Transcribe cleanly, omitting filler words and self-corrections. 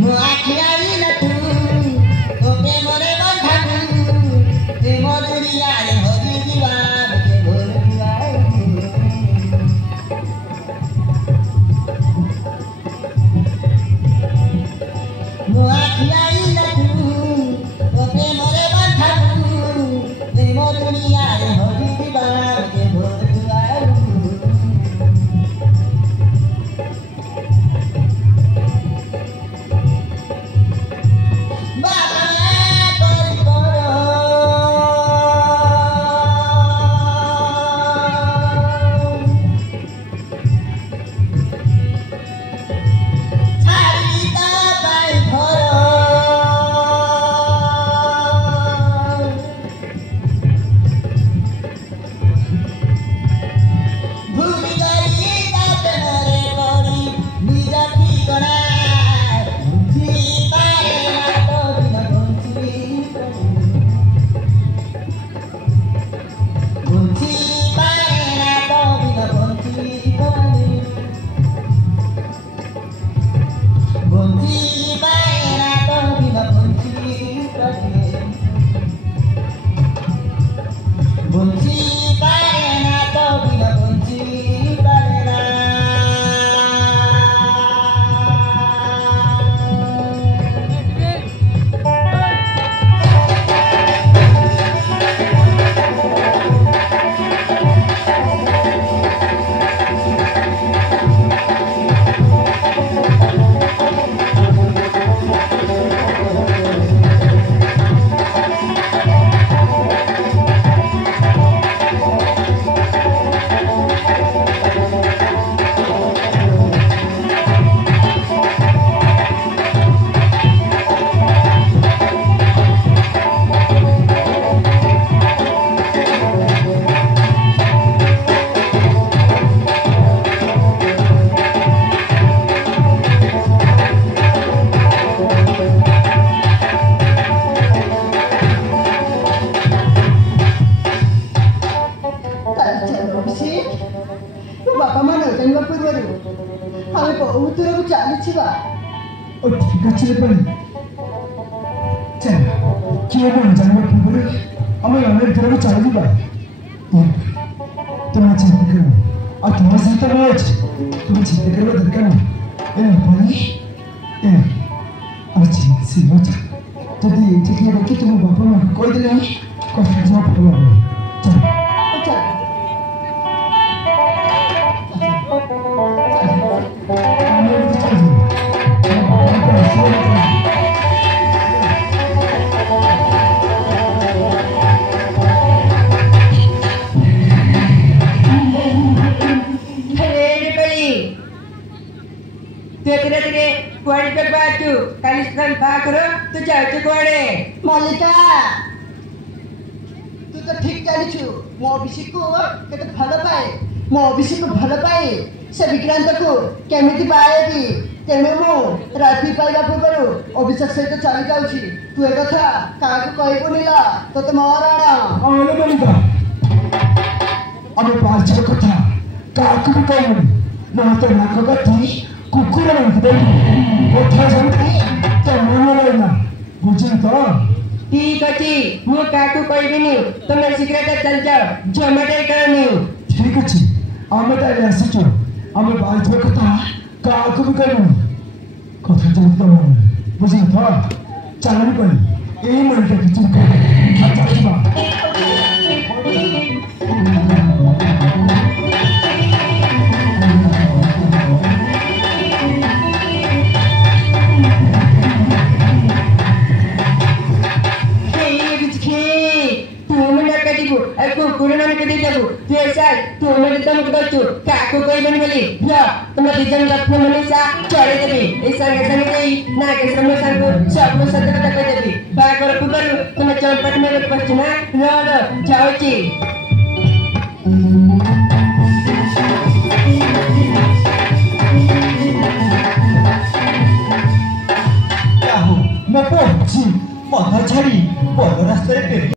ମୋ ଆଖି ଆଇଲ ତୁ ତୋ ପ୍ରେମରେ ବନ୍ଧାକୁ ପ୍ରେମ ଦୁରିଆରେ ହଜିଯିବା ମୋ ଆଖି ଆଇଲ ତୁ ତୋ ପ୍ରେମରେ ବନ୍ଧାକୁ ପ୍ରେମ ଦୁରିଆରେ ହଜିଯିବା बापा मान जाना पूर्व आम बहुत दूर को चली ठीक अच्छे चल किए कौन जाना पूर्व आम अनेक दूर को चली तुम्हें चिंता कर तुम सहित मैं अच्छे तुम्हें चिंता करवा दरकार जदि ये रखी तुम बापा माँ कहीदे कष्ट भल चल मालिका तू तो ठीक चलु मो अभिषेक को केते भल पाए मो अभिषेक को भल पाए से विक्रांत को केमिति पाएबी तेणु मु राति पाइबा पूर्व अभिषेक सहित चली जाऊँगी तू ए कथा क्या कहबुनि तो महाराणा मालिका अबे पांच कथा क्या भी कहबुनि ना तो नाक कथी कुकुर कथा जमती तो मन ना बुझी तो ठीक अच्छे मु काकू कहबिनी तुम शीघ्र चल जाओ जमाटे करनी ठीक अच्छे आम ताले आसीचु आम बाइज कथा काकू भी कहबुनि कथा जमती तो मन बुझी तो चलन पड़ी यही मन के किचन को चौपट में जाओ मैं पहुंची मत छाड़ी बड़ रास्ता